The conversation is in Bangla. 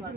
না।